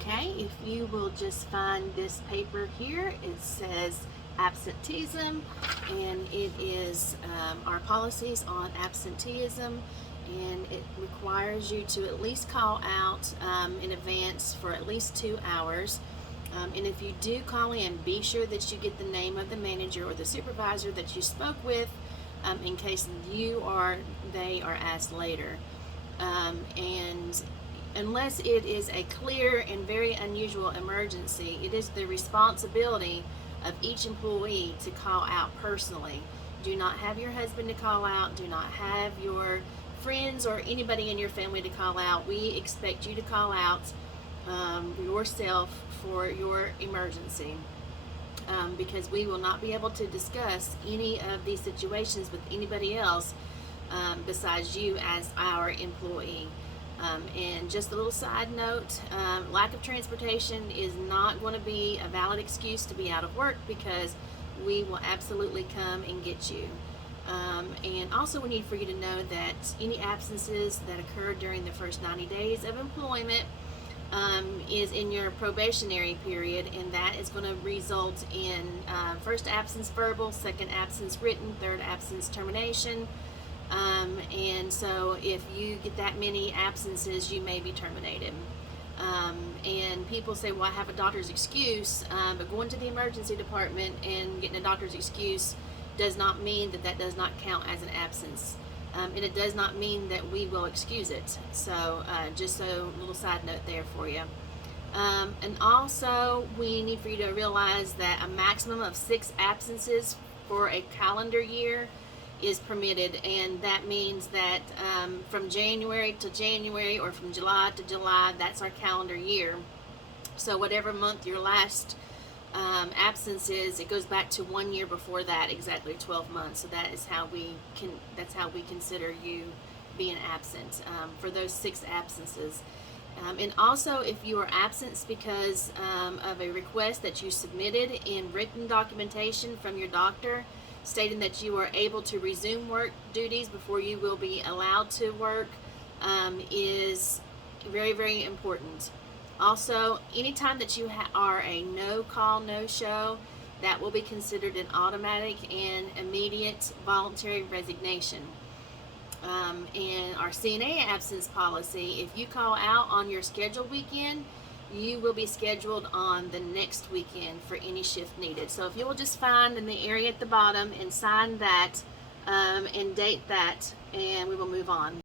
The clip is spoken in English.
Okay, if you will just find this paper here, it says absenteeism, and it is our policies on absenteeism, and it requires you to at least call out in advance for at least 2 hours. And if you do call in, be sure that you get the name of the manager or the supervisor that you spoke with, in case you or they are asked later. And unless it is a clear and very unusual emergency, it is the responsibility of each employee to call out personally. Do not have your husband to call out. Do not have your friends or anybody in your family to call out. We expect you to call out yourself for your emergency. Because we will not be able to discuss any of these situations with anybody else besides you as our employee. And just a little side note, lack of transportation is not going to be a valid excuse to be out of work, because we will absolutely come and get you. And also we need for you to know that any absences that occur during the first 90 days of employment is in your probationary period, and that is going to result in first absence verbal, second absence written, third absence termination. And so if you get that many absences, you may be terminated. And people say, well, I have a doctor's excuse, but going to the emergency department and getting a doctor's excuse does not mean that that does not count as an absence. And it does not mean that we will excuse it. So just a little side note there for you. And also we need for you to realize that a maximum of 6 absences for a calendar year is permitted, and that means that from January to January, or from July to July, that's our calendar year. So whatever month your last absence is, it goes back to 1 year before that, exactly 12 months. So that is how that's how we consider you being absent for those 6 absences. And also, if you are absent because of a request that you submitted in written documentation from your doctor stating that you are able to resume work duties before you will be allowed to work, is very, very important. Also, anytime that you are a no call, no show, that will be considered an automatic and immediate voluntary resignation. And our CNA absence policy, if you call out on your scheduled weekend, you will be scheduled on the next weekend for any shift needed. So if you will just find in the area at the bottom and sign that and date that, and we will move on.